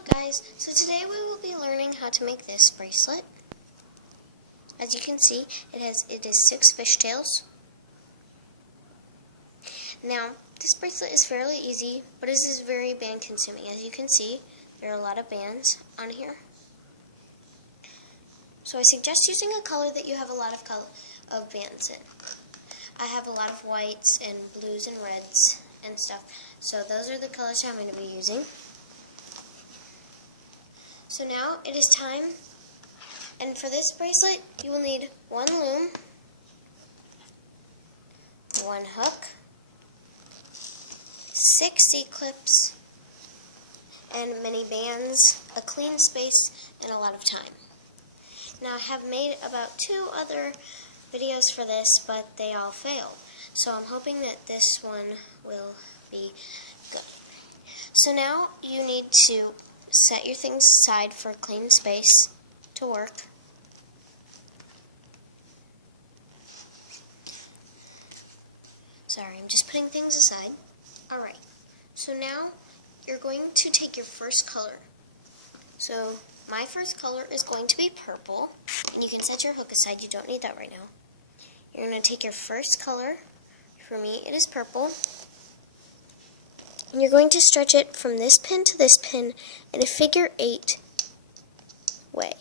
Hello guys, so today we will be learning how to make this bracelet. As you can see, it is 6 fishtails. Now, this bracelet is fairly easy, but it is very band consuming. As you can see, there are a lot of bands on here. So I suggest using a color that you have a lot of bands in. I have a lot of whites and blues and reds and stuff. So those are the colors I'm going to be using. So now it is time, and for this bracelet you will need 1 loom, 1 hook, 6 C-clips, and many bands, a clean space, and a lot of time. Now I have made about 2 other videos for this, but they all failed. So I'm hoping that this one will be good. So now you need to set your things aside for clean space to work. Sorry, I'm just putting things aside. Alright, so now you're going to take your first color. So my first color is going to be purple, and you can set your hook aside, you don't need that right now. You're going to take your first color, for me it is purple, and you're going to stretch it from this pin to this pin in a figure 8 way.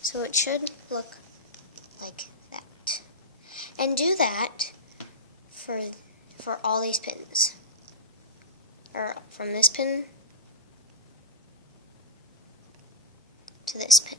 So it should look like that. And do that for all these pins. Or from this pin to this pin.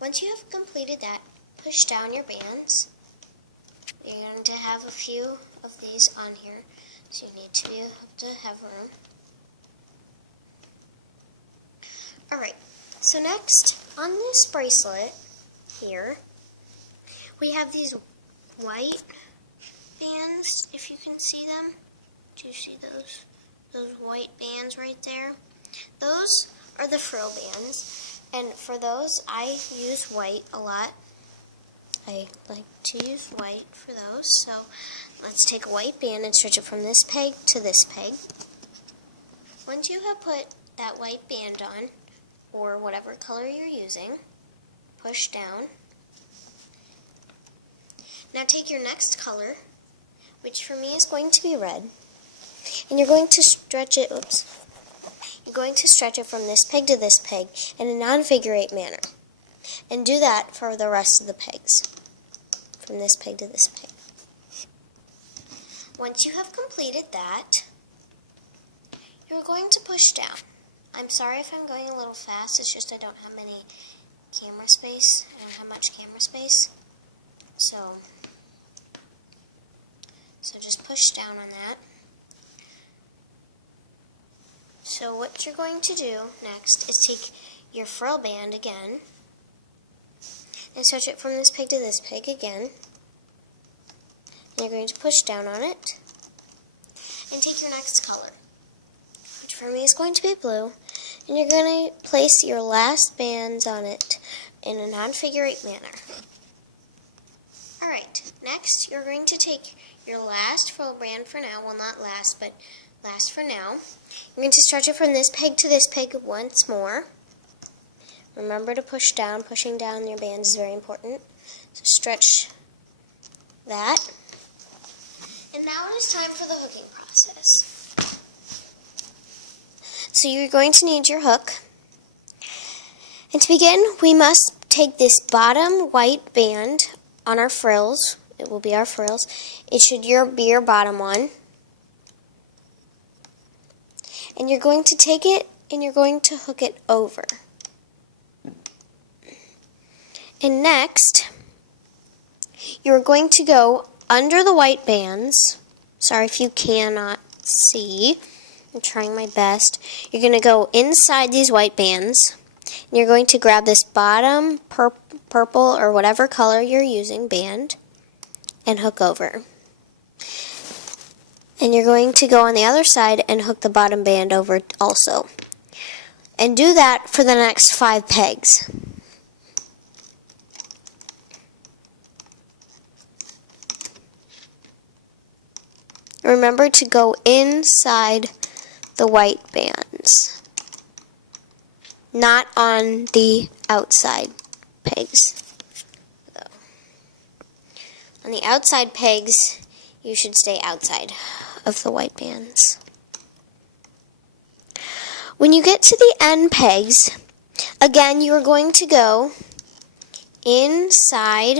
Once you have completed that, push down your bands. You're going to have a few of these on here, so you need to be able to have room. Alright, so next, on this bracelet here, we have these white bands, if you can see them. Do you see those? Those white bands right there? Those are the frill bands, and for those, I use white a lot. I like to use white for those, so let's take a white band and stretch it from this peg to this peg. Once you have put that white band on, or whatever color you're using, push down. Now take your next color, which for me is going to be red, and you're going to stretch it, you're going to stretch it from this peg to this peg in a non-figure 8 manner. And do that for the rest of the pegs. From this peg to this peg. Once you have completed that, you're going to push down. I'm sorry if I'm going a little fast, it's just I don't have any camera space. I don't have much camera space. So just push down on that. So what you're going to do next is take your frill band again, and stretch it from this peg to this peg again. And you're going to push down on it. And take your next color, which for me is going to be blue. And you're going to place your last bands on it in a non-figure 8 manner. Alright, next you're going to take your last frill band for now. Well, not last, but last for now. You're going to stretch it from this peg to this peg once more. Remember to push down. Pushing down your bands is very important. So stretch that. And now it is time for the hooking process. So you're going to need your hook. And to begin, we must take this bottom white band on our frills. It will be our frills. It should be your bottom one. And you're going to take it and you're going to hook it over. And next, you're going to go under the white bands. Sorry if you cannot see. I'm trying my best. You're going to go inside these white bands. And you're going to grab this bottom purple or whatever color you're using band and hook over. And you're going to go on the other side and hook the bottom band over also. And do that for the next 5 pegs. Remember to go inside the white bands, not on the outside pegs. On the outside pegs, you should stay outside of the white bands. When you get to the end pegs, again, you are going to go inside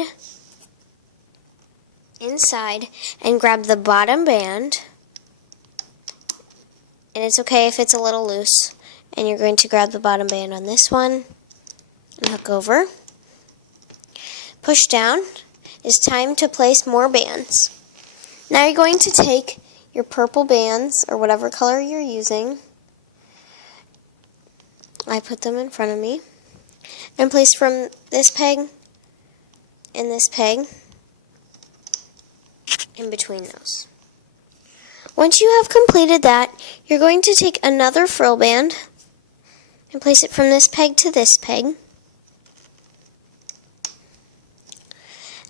and grab the bottom band. And it's okay if it's a little loose. And you're going to grab the bottom band on this one and hook over. Push down. It's time to place more bands. Now you're going to take your purple bands, or whatever color you're using. I put them in front of me. And place from this peg and this peg in between those. Once you have completed that, you're going to take another frill band and place it from this peg to this peg.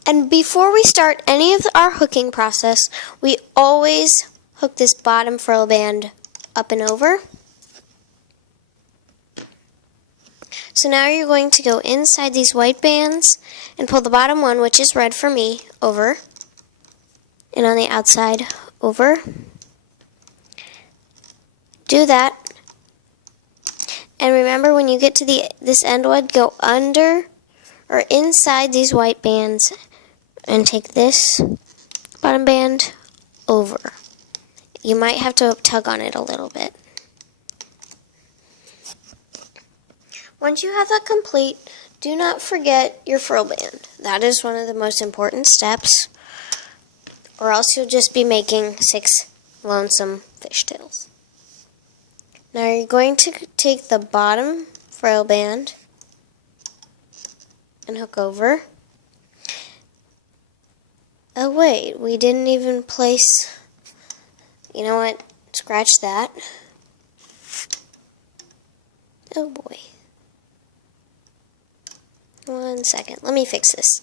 And before we start any of our hooking process, we always hook this bottom frill band up and over. So now you're going to go inside these white bands and pull the bottom one, which is red for me, over. And on the outside, over. Do that. And remember, when you get to this end one, go under or inside these white bands and take this bottom band over. You might have to tug on it a little bit. Once you have that complete, do not forget your frill band. That is one of the most important steps, or else you'll just be making 6 lonesome fishtails. Now you're going to take the bottom frill band and hook over. Oh wait, we didn't even place, you know what, scratch that. Oh boy. 1 second, let me fix this.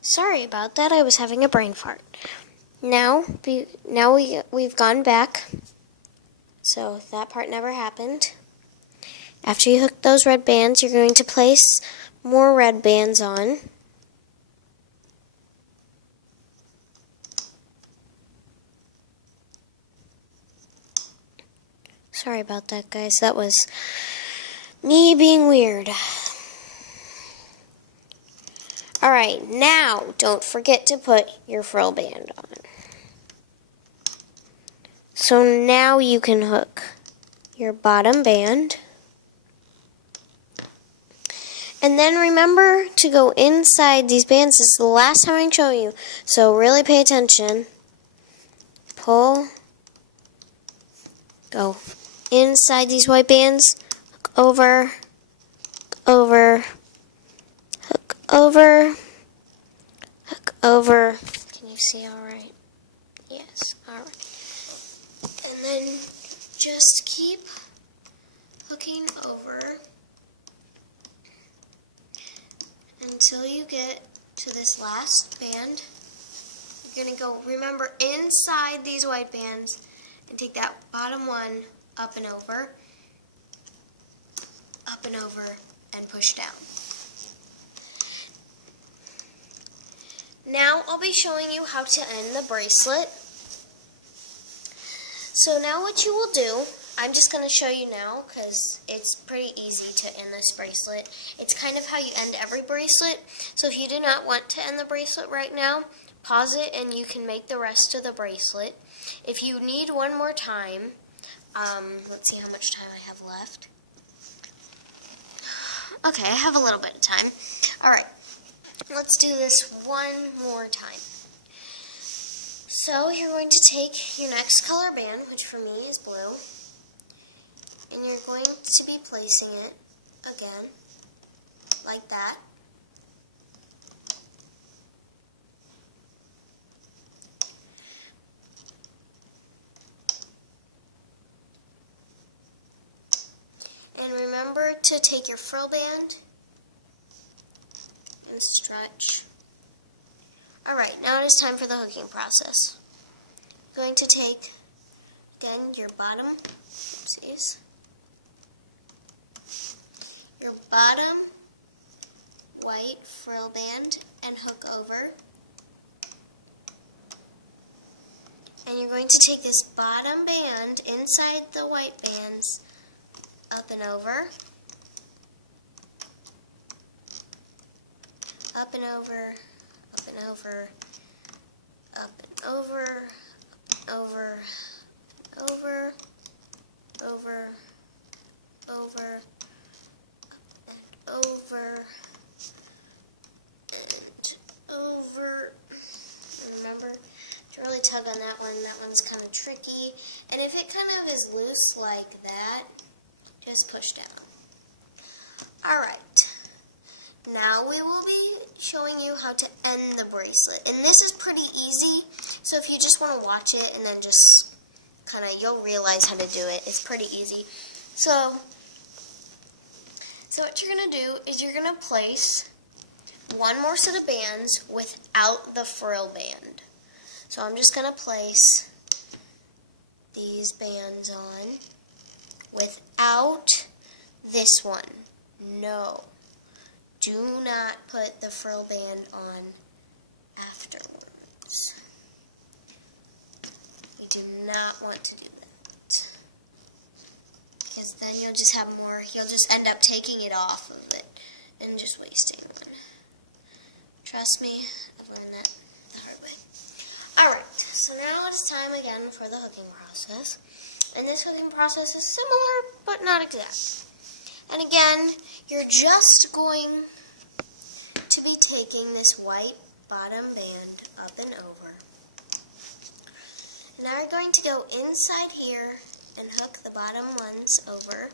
Sorry about that, I was having a brain fart. Now we've gone back, so that part never happened. After you hook those red bands, you're going to place more red bands on. Sorry about that, guys. That was me being weird. Alright, now don't forget to put your frill band on. So now you can hook your bottom band. And then remember to go inside these bands. This is the last time I'm showing you, so really pay attention. Pull. Go inside these white bands. Hook over. Over. Hook over. Hook over. Can you see all right? Yes, all right. And then just keep hooking over until you get to this last band. You're going to go, remember, inside these white bands and take that bottom one up and over, and push down. Now I'll be showing you how to end the bracelet. So now what you will do, I'm just going to show you now because it's pretty easy to end this bracelet. It's kind of how you end every bracelet. So if you do not want to end the bracelet right now, pause it and you can make the rest of the bracelet. If you need one more time, let's see how much time I have left. Okay, I have a little bit of time. Alright, let's do this one more time. So you're going to take your next color band, which for me is blue, and you're going to be placing it again, like that. And remember to take your frill band and stretch. Alright, now it is time for the hooking process. I'm going to take, again, your bottom, oopsies, your bottom white frill band and hook over. And you're going to take this bottom band inside the white bands, up and over, up and over, up and over, up and over, over, over, over, over, and over, and over. Remember to really tug on that one. That one's kind of tricky. And if it kind of is loose like that, just push down. Alright. Now we will be showing you how to end the bracelet. And this is pretty easy, so if you just want to watch it and then just kind of, you'll realize how to do it. It's pretty easy. So what you're going to do is you're going to place one more set of bands without the frill band. So I'm just going to place these bands on without this one. No. Do not put the frill band on afterwards. We do not want to do that. Because then you'll just have more, you'll just end up taking it off of it and just wasting one. Trust me, I've learned that the hard way. Alright, so now it's time again for the hooking process. And this hooking process is similar, but not exact. And again, you're just going to be taking this white bottom band up and over. And now you're going to go inside here and hook the bottom ones over.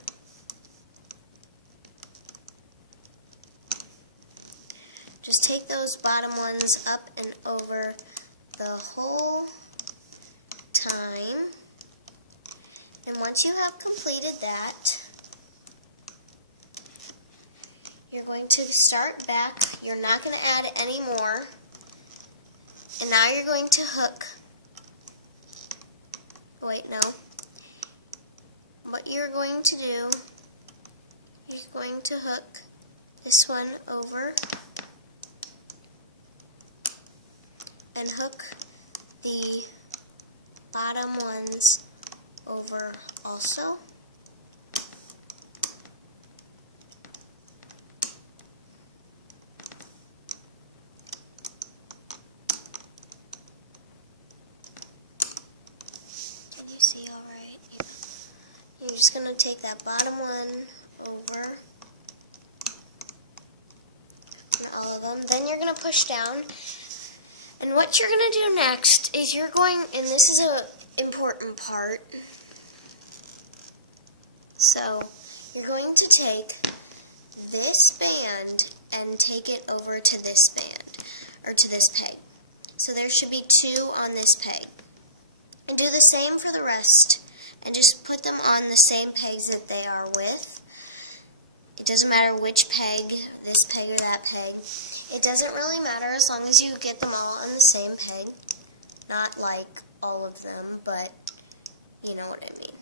Just take those bottom ones up and over the whole time. And once you have completed that, you're going to start back. You're not going to add any more. And now you're going to hook. Wait, no. What you're going to do, you're going to hook this one over and hook the bottom ones over also. Can you see all right? Yeah. You're just going to take that bottom one over and all of them. Then you're going to push down. And what you're going to do next is you're going, and this is an important part, so you're going to take this band and take it over to this band, or to this peg. So there should be two on this peg. And do the same for the rest, and just put them on the same pegs that they are with. It doesn't matter which peg, this peg or that peg. It doesn't really matter as long as you get them all on the same peg. Not like all of them, but you know what I mean.